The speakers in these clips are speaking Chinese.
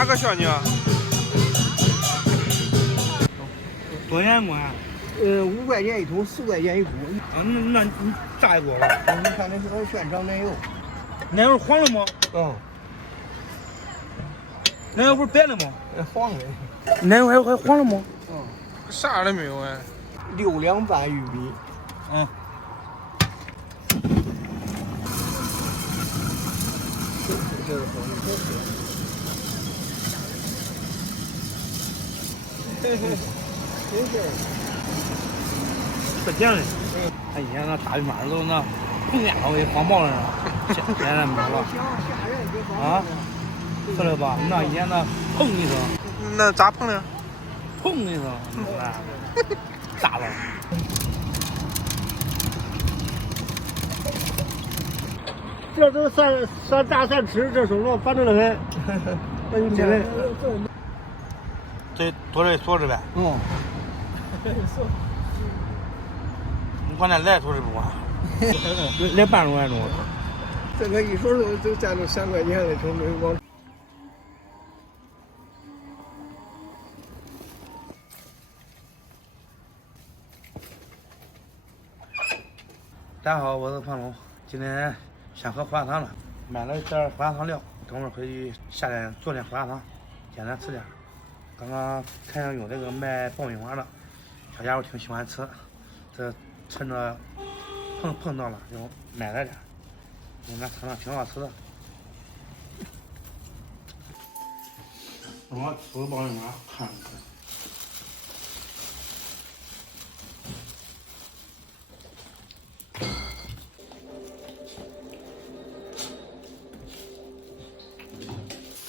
咋个学呢？多少钱一锅啊？5块钱一桶，4块钱一锅。啊，那你炸一锅了？你看那是现炒奶油。奶油黄了吗？嗯，奶油不是白的吗？黄的。奶油还黄了吗？嗯，啥都没有哎。6两半玉米。嗯。这是黄的。没事。可甜了。哎，以前那大鱼码都那碰眼了，给黄爆了呢。现在没有了。啊？是了吧？那以前那砰一声。那咋碰的？砰一声，炸了。这都上大山吃，这什么反正很。那你现在这多这说着呗。嗯。你管那来说是不管？来半钟还中。这个一说都占到3块钱的成本光。大家好，我是胖龙，今天想喝胡辣汤了，买了一点胡辣汤料，等会儿回去下点做点胡辣汤，简单吃点。刚刚看上有这个卖爆米花的，小家伙挺喜欢吃，这趁着碰到了就买了点，应该尝尝挺好吃的。我吃爆米花看着。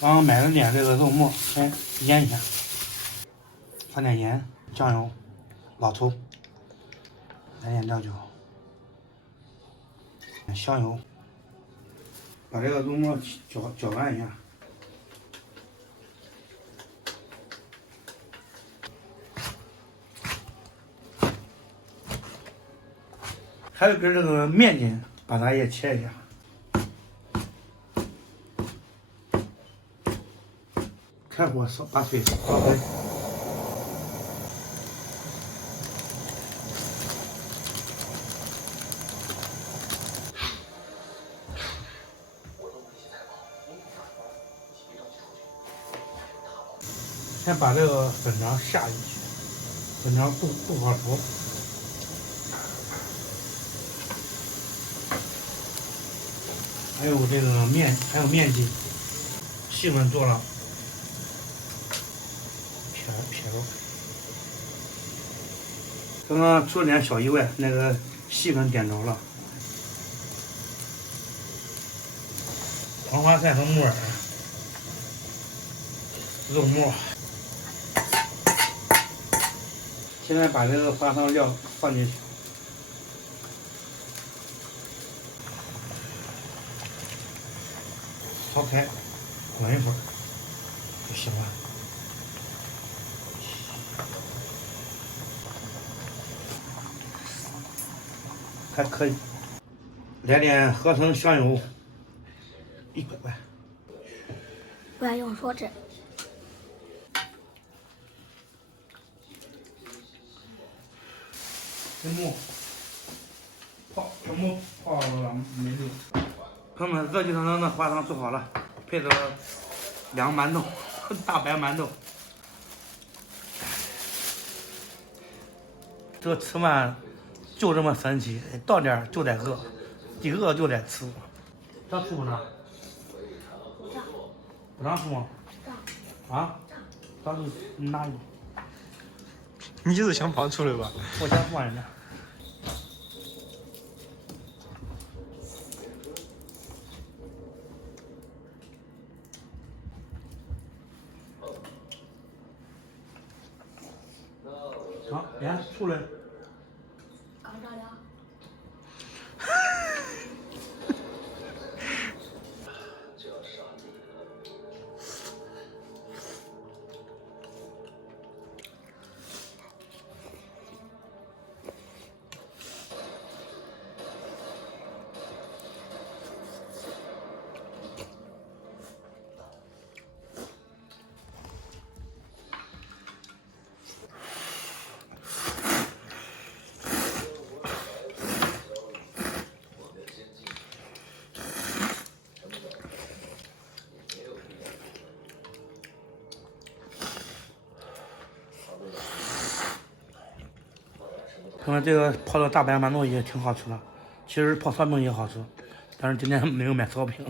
刚刚买了点这个肉末，先腌一下，放点盐、酱油、老抽，来点料酒，香油，把这个肉末搅拌一下。还有根这个面筋，把它也切一下。开火把水烧开，先把这个粉肠下进去，粉肠不好熟，还有这个面，还有面筋，细粉做了。撇肉，刚刚出了点小意外，那个细粉点着了。黄花菜和木耳，肉末。现在把这个花生料放进去，烧开，滚一会儿就行了。还可以，来点合成香油，1块。不要用手指。全部泡了没溜。朋友们，热气腾腾的花汤做好了，配着凉馒头，大白馒头。这个吃饭就这么神奇，到点儿就得饿，一饿就得吃。这吃不呢？不让吃吗？啊？当时拿一个。你是想跑出来吧？我想放人家。好，来出来。刚着了。朋友们，这个泡的大白馒头也挺好吃的，其实泡烧饼也好吃，但是今天没有买烧饼。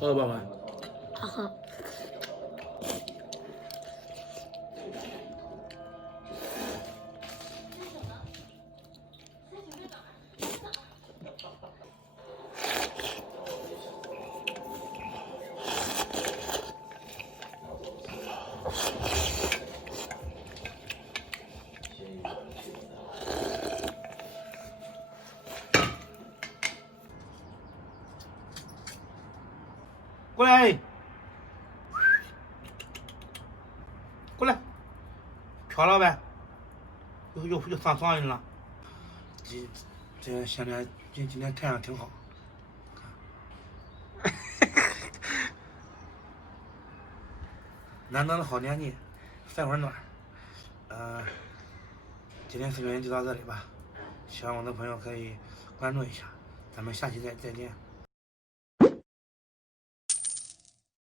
好了，爸爸。好喝。过来，过来，飘了呗，又上双人了。这现在今天太阳挺好，难得的好天气，晒会儿暖。今天视频就到这里吧，喜欢我的朋友可以关注一下，咱们下期再见。